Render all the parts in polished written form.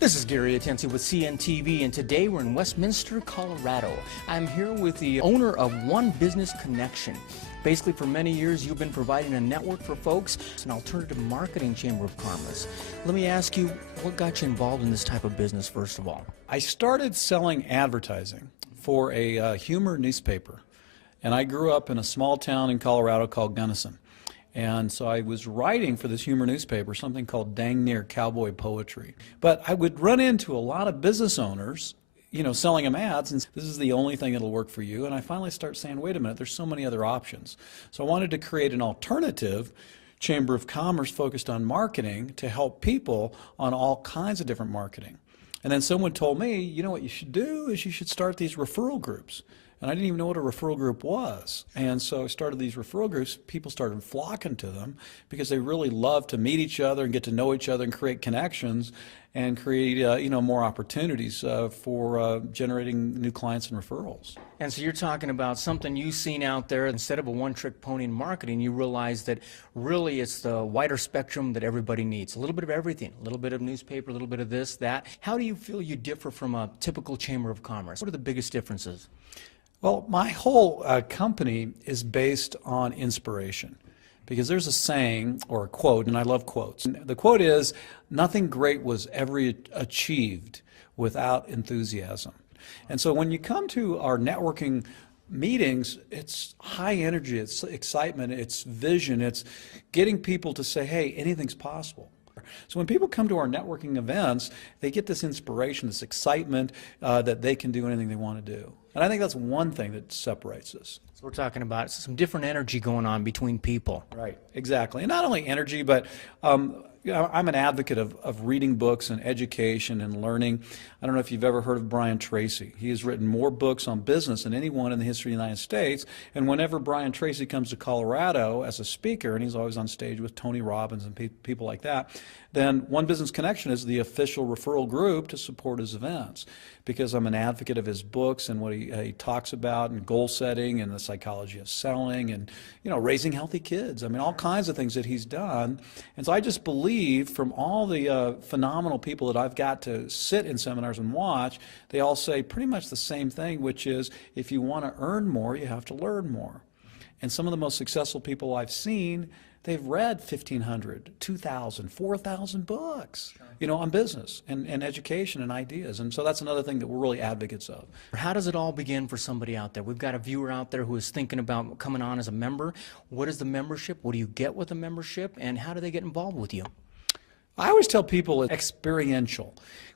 This is Gary Atensi with CNTV, and today we're in Westminster, Colorado. I'm here with the owner of One Business Connection. Basically, for many years, you've been providing a network for folks. It's an alternative marketing chamber of commerce. Let me ask you, what got you involved in this type of business, first of all? I started selling advertising for a humor newspaper, and I grew up in a small town in Colorado called Gunnison. And so I was writing for this humor newspaper, something called Dang Near Cowboy Poetry. But I would run into a lot of business owners, selling them ads, and this is the only thing that'll work for you. And I finally start saying, wait a minute, there's so many other options. So I wanted to create an alternative chamber of commerce focused on marketing to help people on all kinds of different marketing. And then someone told me, you know what you should do is you should start these referral groups. And I didn't even know what a referral group was. And so I started these referral groups. People started flocking to them because they really love to meet each other and get to know each other and create connections and create more opportunities for generating new clients and referrals. And so you're talking about something you've seen out there. Instead of a one-trick pony in marketing, you realize that really it's the wider spectrum that everybody needs. A little bit of everything, a little bit of newspaper, a little bit of this, that. How do you feel you differ from a typical chamber of commerce? What are the biggest differences? Well, my whole company is based on inspiration, because there's a saying or a quote, and I love quotes. And the quote is, nothing great was ever achieved without enthusiasm. And so when you come to our networking meetings, it's high energy, it's excitement, it's vision, it's getting people to say, hey, anything's possible. So when people come to our networking events, they get this inspiration, this excitement that they can do anything they want to do. And I think that's one thing that separates us. So we're talking about some different energy going on between people. Right, exactly. And not only energy, but I'm an advocate of reading books and education and learning. I don't know if you've ever heard of Brian Tracy. He has written more books on business than anyone in the history of the United States. And whenever Brian Tracy comes to Colorado as a speaker, and he's always on stage with Tony Robbins and people like that, then One Business Connection is the official referral group to support his events, because I'm an advocate of his books and what he talks about, and goal setting and the psychology of selling and raising healthy kids. I mean, all kinds of things that he's done. And so I just believe from all the phenomenal people that I've got to sit in seminars and watch, they all say pretty much the same thing, which is if you want to earn more, you have to learn more. And some of the most successful people I've seen, they've read 1,500, 2,000, 4,000 books, on business and education and ideas. And so that's another thing that we're really advocates of. How does it all begin for somebody out there? We've got a viewer out there who is thinking about coming on as a member. What is the membership? What do you get with a membership? And how do they get involved with you? I always tell people it's experiential.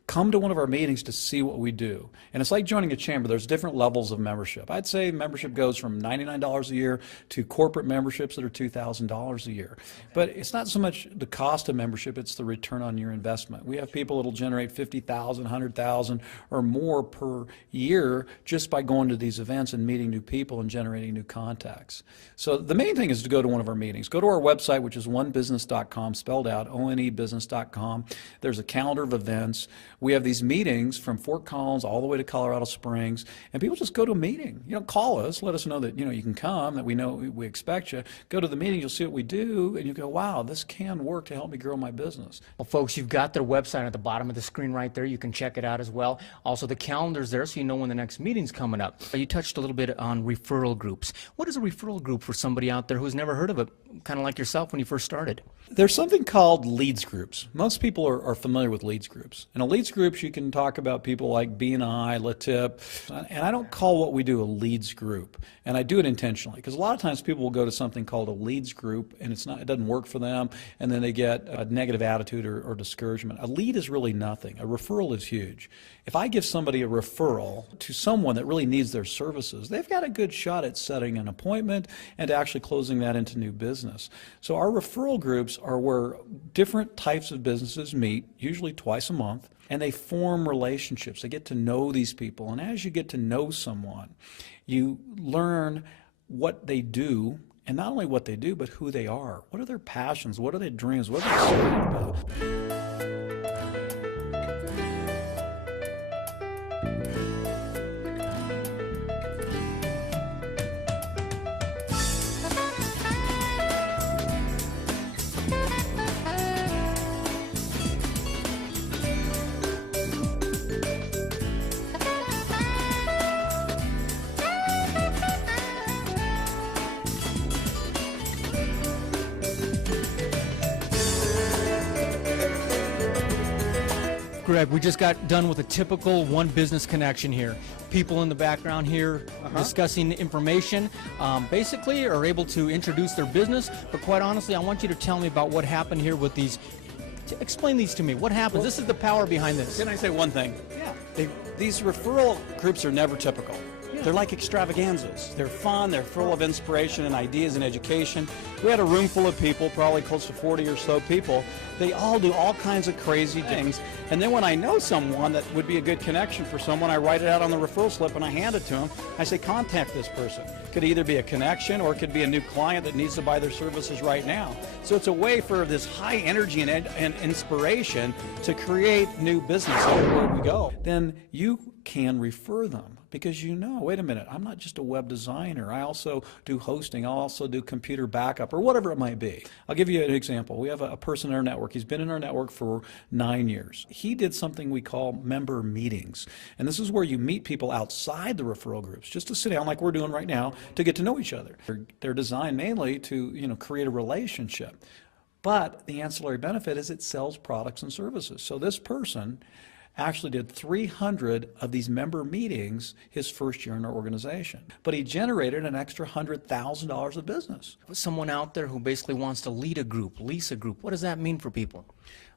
Come to one of our meetings to see what we do. And it's like joining a chamber. There's different levels of membership. I'd say membership goes from $99 a year to corporate memberships that are $2,000 a year. But it's not so much the cost of membership, it's the return on your investment. We have people that will generate $50,000, $100,000 or more per year just by going to these events and meeting new people and generating new contacts. So the main thing is to go to one of our meetings. Go to our website, which is onebusiness.com, spelled out, onebusiness.com. There's a calendar of events. We have these meetings from Fort Collins all the way to Colorado Springs, and people just go to a meeting. Call us, let us know that you can come, that we know we expect you. Go to the meeting, you'll see what we do, and you go, wow, this can work to help me grow my business. Well, folks, you've got their website at the bottom of the screen right there. You can check it out as well. Also, the calendar's there, so you know when the next meeting's coming up. You touched a little bit on referral groups. What is a referral group for somebody out there who's never heard of it, kind of like yourself when you first started? There's something called leads groups. Most people are familiar with leads groups. In a leads groups, you can talk about people like B&I, LaTip, and I don't call what we do a leads group, and I do it intentionally, because a lot of times people will go to something called a leads group, and it doesn't work for them, and then they get a negative attitude or discouragement. A lead is really nothing. A referral is huge. If I give somebody a referral to someone that really needs their services, they've got a good shot at setting an appointment and actually closing that into new business. So our referral groups are where different types of businesses meet, usually twice a month, and they form relationships. They get to know these people, and as you get to know someone, you learn what they do, and not only what they do, but who they are. What are their passions? What are their dreams? What are they excited about? Greg, we just got done with a typical One Business Connection here. People in the background here discussing information, basically are able to introduce their business, but quite honestly, I want you to tell me about what happened here with these. Explain these to me. What happens? This is the power behind this. Can I say one thing? Yeah. These referral groups are never typical. They're like extravaganzas. They're fun, they're full of inspiration and ideas and education. We had a room full of people, probably close to 40 or so people. They all do all kinds of crazy things. And then when I know someone that would be a good connection for someone, I write it out on the referral slip and I hand it to them. I say, contact this person. Could either be a connection or it could be a new client that needs to buy their services right now. So it's a way for this high energy and inspiration to create new business everywhere we go. Then you can refer them because you know, wait a minute, I'm not just a web designer. I also do hosting. I also do computer backup or whatever it might be. I'll give you an example. We have a person in our network. He's been in our network for 9 years. He did something we call member meetings. And this is where you meet people outside the referral groups just to sit down like we're doing right now to get to know each other. They're designed mainly to, create a relationship. But the ancillary benefit is it sells products and services. So this person actually did 300 of these member meetings his first year in our organization. But he generated an extra $100,000 of business. Someone out there who basically wants to lead a group, lease a group, what does that mean for people?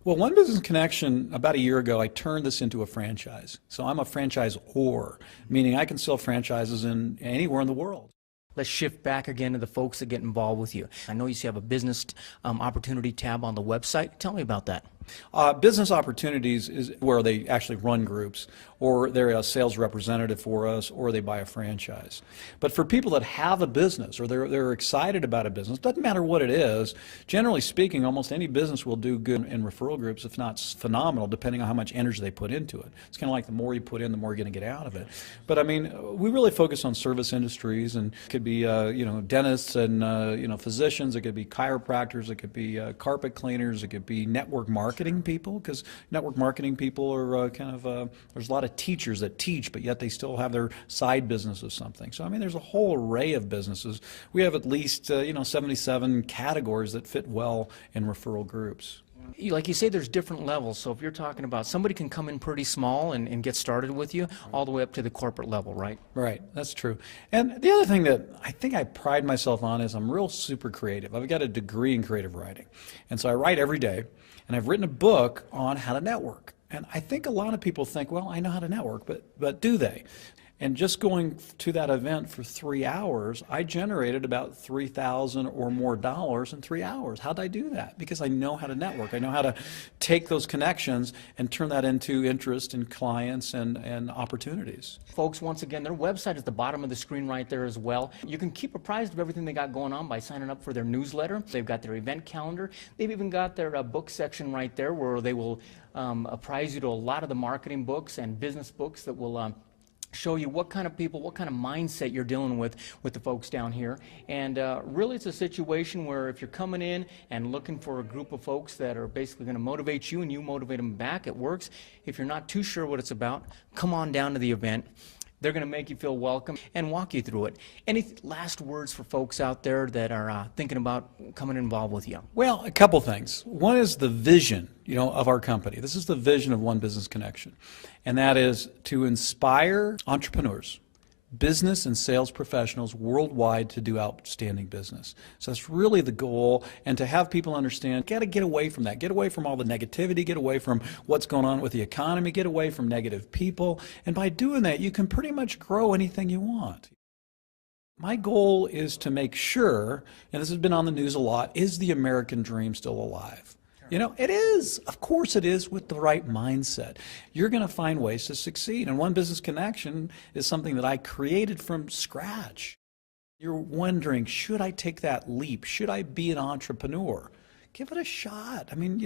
Well, One Business Connection, about a year ago, I turned this into a franchise. So I'm a franchisor, meaning I can sell franchises in anywhere in the world. Let's shift back again to the folks that get involved with you. I know you have a business opportunity tab on the website. Tell me about that. Business opportunities is where they actually run groups, or they're a sales representative for us, or they buy a franchise. But for people that have a business, or they're excited about a business, doesn't matter what it is, generally speaking, almost any business will do good in referral groups, if not phenomenal, depending on how much energy they put into it. It's kind of like the more you put in, the more you're going to get out of it. But I mean, we really focus on service industries, and it could be dentists and physicians, it could be chiropractors, it could be carpet cleaners, it could be network marketing people, because network marketing people are there's a lot of teachers that teach, but yet they still have their side business of something. So I mean, there's a whole array of businesses. We have at least 77 categories that fit well in referral groups. Like you say, there's different levels. So if you're talking about somebody can come in pretty small and get started with you all the way up to the corporate level, right? Right, that's true. And the other thing that I think I pride myself on is I'm real super creative. I've got a degree in creative writing. And so I write every day, and I've written a book on how to network. And I think a lot of people think, well, I know how to network, but do they? And just going to that event for 3 hours, I generated about $3,000 or more in 3 hours. How'd I do that? Because I know how to network. I know how to take those connections and turn that into interest in clients and opportunities. Folks, once again, their website is at the bottom of the screen right there as well. You can keep apprised of everything they got going on by signing up for their newsletter. They've got their event calendar. They've even got their book section right there where they will apprise you to a lot of the marketing books and business books that will show you what kind of people, what kind of mindset you're dealing with the folks down here. And really it's a situation where if you're coming in and looking for a group of folks that are basically going to motivate you and you motivate them back, it works. If you're not too sure what it's about, come on down to the event. They're going to make you feel welcome and walk you through it. Any last words for folks out there that are thinking about coming involved with you? Well, a couple things. One is the vision, of our company. This is the vision of One Business Connection, and that is to inspire entrepreneurs, business and sales professionals worldwide to do outstanding business. So that's really the goal, and to have people understand, got to get away from that. Get away from all the negativity, get away from what's going on with the economy, get away from negative people, and by doing that, you can pretty much grow anything you want. My goal is to make sure, and this has been on the news a lot, is the American dream still alive? It is. Of course it is, with the right mindset. You're going to find ways to succeed. And One Business Connection is something that I created from scratch. You're wondering, should I take that leap? Should I be an entrepreneur? Give it a shot. I mean,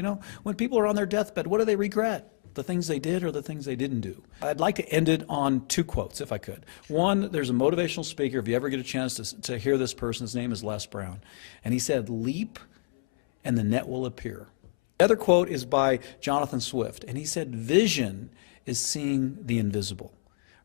when people are on their deathbed, what do they regret? The things they did or the things they didn't do? I'd like to end it on 2 quotes, if I could. One, there's a motivational speaker. If you ever get a chance to hear this person, his name is Les Brown. And he said, leap and the net will appear. The other quote is by Jonathan Swift, and he said, vision is seeing the invisible.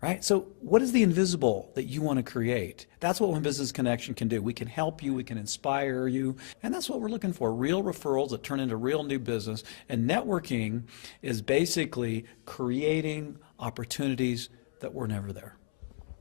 right? So what is the invisible that you want to create? That's what One Business Connection can do. We can help you, we can inspire you, and that's what we're looking for, real referrals that turn into real new business. And networking is basically creating opportunities that were never there.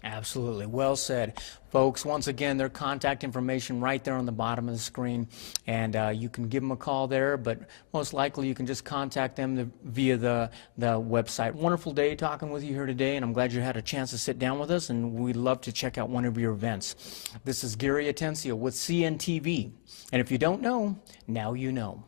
Absolutely. Well said. Folks, once again, their contact information right there on the bottom of the screen, and you can give them a call there, but most likely you can just contact them via the website. Wonderful day talking with you here today, and I'm glad you had a chance to sit down with us, and we'd love to check out one of your events. This is Gary Atencio with CNTV, and if you don't know, now you know.